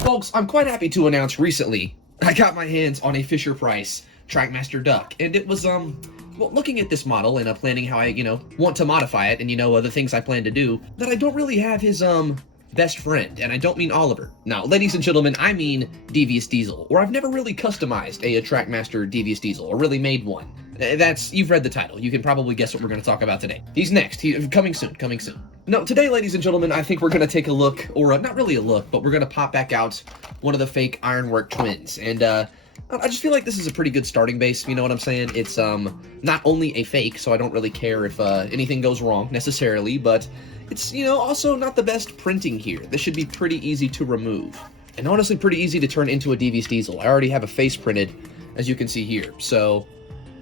Folks, I'm quite happy to announce recently I got my hands on a Fisher-Price Trackmaster duck, and it was, well, looking at this model and planning how I, want to modify it and, the things I plan to do, that I don't really have his, best friend, and I don't mean Oliver. Now, ladies and gentlemen, I mean Devious Diesel, or I've never really customized a Trackmaster Devious Diesel, or really made one. You've read the title. You can probably guess what we're going to talk about today. He's next. Coming soon, coming soon. No, today, ladies and gentlemen, I think we're going to take a look, or not really a look, but we're going to pop back out one of the fake Ironwork twins. And, I just feel like this is a pretty good starting base, you know what I'm saying? It's, not only a fake, so I don't really care if, anything goes wrong, necessarily, but it's, also not the best printing here. This should be pretty easy to remove. And honestly, pretty easy to turn into a Devious Diesel. I already have a face printed, as you can see here. So,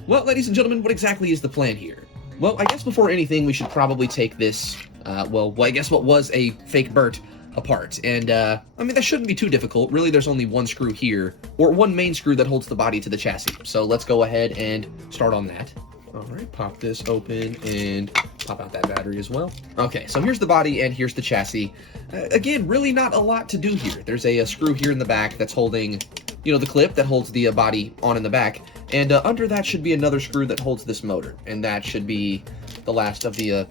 well, ladies and gentlemen, what exactly is the plan here? Well, I guess before anything, we should probably take this, I guess what was a fake Bert apart. And, I mean, that shouldn't be too difficult. Really, there's only one screw here, or one main screw that holds the body to the chassis. So let's go ahead and start on that. All right, pop this open and pop out that battery as well. Okay, so here's the body and here's the chassis. Again, really not a lot to do here. There's a screw here in the back that's holding, the clip that holds the body on in the back. And under that should be another screw that holds this motor. And that should be the last of the,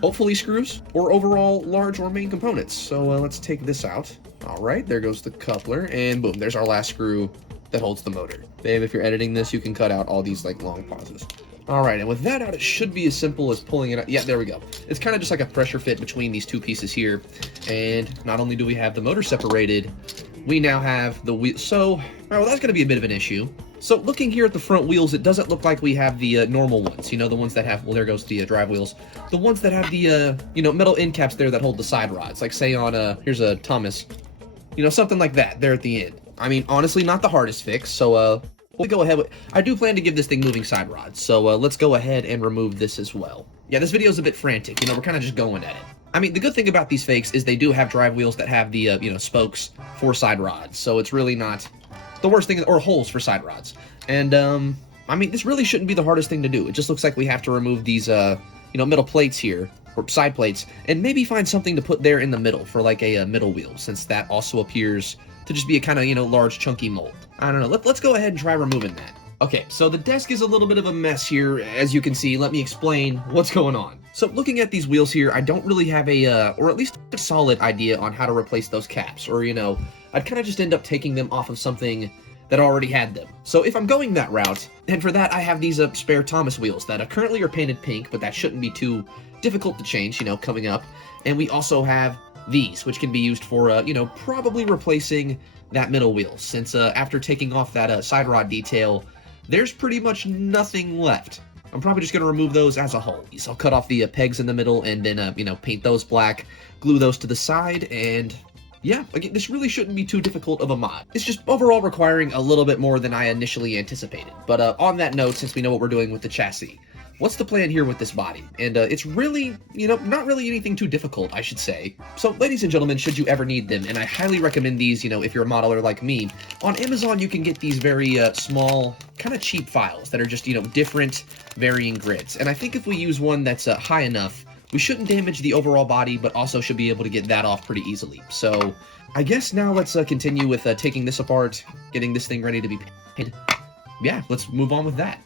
hopefully screws or overall large or main components. So let's take this out. All right, there goes the coupler. And boom, there's our last screw that holds the motor. Babe, if you're editing this, you can cut out all these, long pauses. All right, and with that out, it should be as simple as pulling it out. Yeah, there we go. It's kind of just like a pressure fit between these two pieces here. And not only do we have the motor separated, we now have the wheel. So, all right, well, that's going to be a bit of an issue. So looking here at the front wheels, it doesn't look like we have the normal ones. The ones that have, well, there goes the drive wheels. The ones that have the, metal end caps there that hold the side rods. Like, say on, here's a Thomas. Something like that there at the end. I mean, honestly, not the hardest fix. So, we'll go ahead with, I do plan to give this thing moving side rods. So, let's go ahead and remove this as well. Yeah, this video is a bit frantic. We're kind of just going at it. I mean, the good thing about these fakes is they do have drive wheels that have the, spokes for side rods. So it's really not the worst thing, or holes for side rods. And, I mean, this really shouldn't be the hardest thing to do. It just looks like we have to remove these, middle plates here, or side plates, and maybe find something to put there in the middle for, like, a middle wheel, since that also appears to just be a kind of, large, chunky mold. I don't know. Let's go ahead and try removing that. Okay, so the desk is a little bit of a mess here, as you can see. Let me explain what's going on. So looking at these wheels here, I don't really have a, or at least a solid idea on how to replace those caps, or, I'd kind of just end up taking them off of something that already had them. So if I'm going that route, and for that I have these spare Thomas wheels that currently are painted pink, but that shouldn't be too difficult to change, coming up. And we also have these, which can be used for, probably replacing that middle wheel, since after taking off that side rod detail, there's pretty much nothing left. I'm probably just going to remove those as a whole. So I'll cut off the pegs in the middle and then, paint those black, glue those to the side, and yeah, again, this really shouldn't be too difficult of a mod. It's just overall requiring a little bit more than I initially anticipated. But on that note, since we know what we're doing with the chassis, what's the plan here with this body? And it's really, not really anything too difficult, I should say. So, ladies and gentlemen, should you ever need them, and I highly recommend these, if you're a modeler like me, on Amazon you can get these very small, kind of cheap files that are just, different, varying grids. And I think if we use one that's high enough, we shouldn't damage the overall body, but also should be able to get that off pretty easily. So, I guess now let's continue with taking this apart, getting this thing ready to be painted. Yeah, let's move on with that.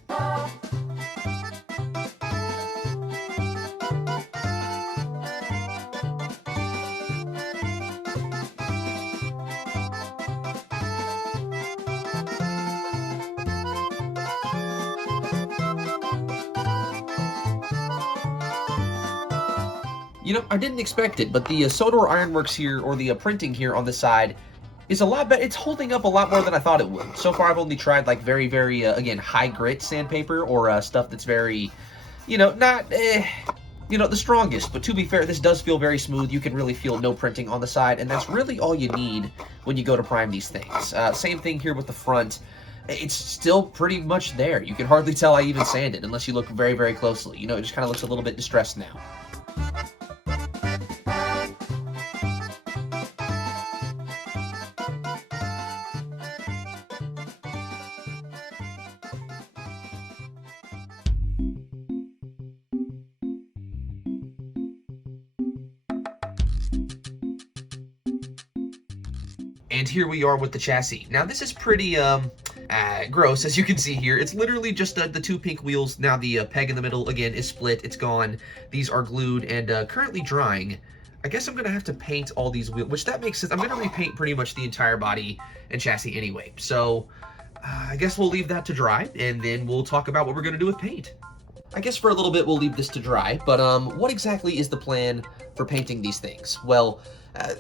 I didn't expect it, but the Sodor Ironworks here, or the printing here on the side, is a lot better. It's holding up a lot more than I thought it would. So far, I've only tried, like, very, very, again, high grit sandpaper, or stuff that's very, not, the strongest. But to be fair, this does feel very smooth. You can really feel no printing on the side, and that's really all you need when you go to prime these things. Same thing here with the front. It's still pretty much there. You can hardly tell I even sanded, unless you look very, very closely. It just kind of looks a little bit distressed now. And here we are with the chassis. Now this is pretty gross, as you can see here. It's literally just the two pink wheels. Now the peg in the middle, again, is split. It's gone. These are glued and currently drying. I guess I'm going to have to paint all these wheels, which that makes sense. I'm going to repaint pretty much the entire body and chassis anyway. So I guess we'll leave that to dry, and then we'll talk about what we're going to do with paint. I guess for a little bit we'll leave this to dry, but what exactly is the plan for painting these things? Well,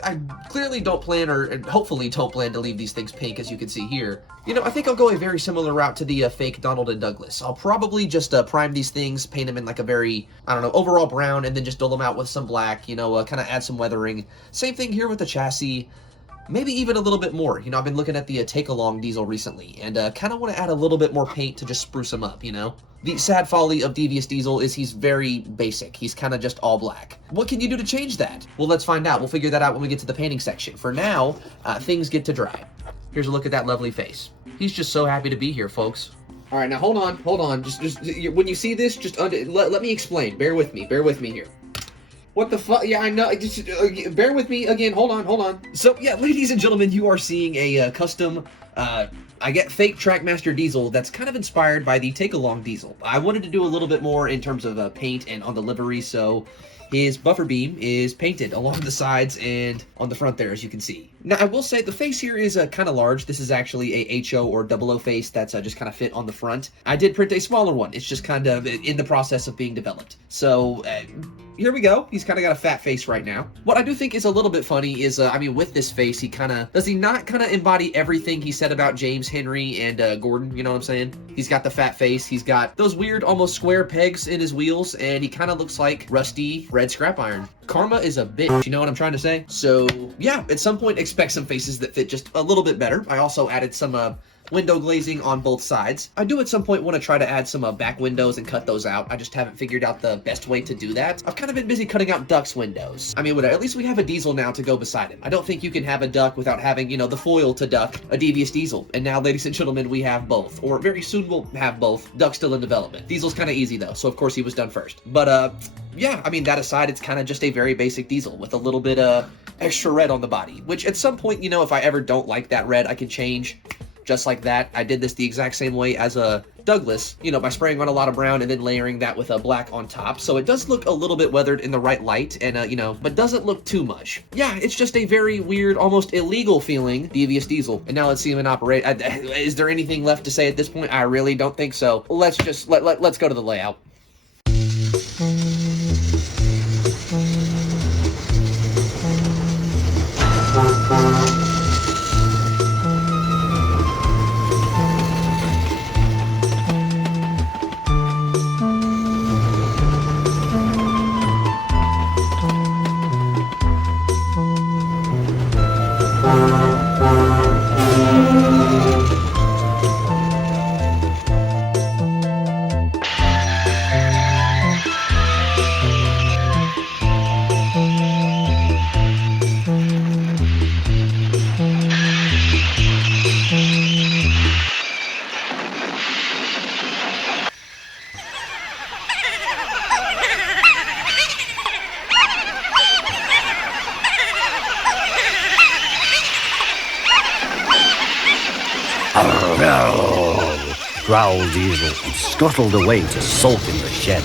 I clearly don't plan, or hopefully don't plan, to leave these things pink, as you can see here. You know, I think I'll go a very similar route to the fake Donald and Douglas. I'll probably just prime these things, paint them in like a very, I don't know, overall brown, and then just dull them out with some black, you know, kind of add some weathering. Same thing here with the chassis. Maybe even a little bit more. You know, I've been looking at the Take-Along diesel recently, and kind of want to add a little bit more paint to just spruce him up, you know? The sad folly of Devious Diesel is he's very basic. He's kind of just all black. What can you do to change that? Well, let's find out. We'll figure that out when we get to the painting section. For now, things get to dry. Here's a look at that lovely face. He's just so happy to be here, folks. All right, now hold on. Just when you see this, just let me explain. Bear with me here. What the fuck? Yeah, I know. Just bear with me again. Hold on. So, yeah, ladies and gentlemen, you are seeing a custom, I get fake Trackmaster diesel that's kind of inspired by the Take-Along diesel. I wanted to do a little bit more in terms of paint and on the livery, so his buffer beam is painted along the sides and on the front there, as you can see. Now, I will say the face here is kind of large. This is actually a HO or 00 face that's just kind of fit on the front. I did print a smaller one. It's just kind of in the process of being developed. So, here we go. He's kind of got a fat face right now. What I do think is a little bit funny is, I mean, with this face, does he not kind of embody everything he said about James Henry and Gordon? You know what I'm saying? He's got the fat face. He's got those weird, almost square pegs in his wheels, and he kind of looks like rusty red scrap iron. Karma is a bitch, you know what I'm trying to say? So, yeah, at some point, expect some faces that fit just a little bit better. I also added some, window glazing on both sides. I do at some point want to try to add some back windows and cut those out. I just haven't figured out the best way to do that. I've kind of been busy cutting out Duck's windows. I mean, at least we have a diesel now to go beside him. I don't think you can have a Duck without having, you know, the foil to Duck, a Devious Diesel. And now, ladies and gentlemen, we have both. Or very soon we'll have both. Duck's still in development. Diesel's kind of easy though, so of course he was done first. But yeah, I mean, that aside, it's kind of just a very basic diesel with a little bit extra red on the body, which at some point, you know, if I ever don't like that red, I can change. Just like that. I did this the exact same way as a Douglas, you know, by spraying on a lot of brown and then layering that with a black on top. So it does look a little bit weathered in the right light and, you know, but doesn't look too much. Yeah, it's just a very weird, almost illegal feeling Devious Diesel. And now let's see him in operate. Is there anything left to say at this point? I really don't think so. Let's just, let's go to the layout. Growled Diesel and scuttled away to sulk in the shed.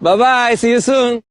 Bye-bye. See you soon.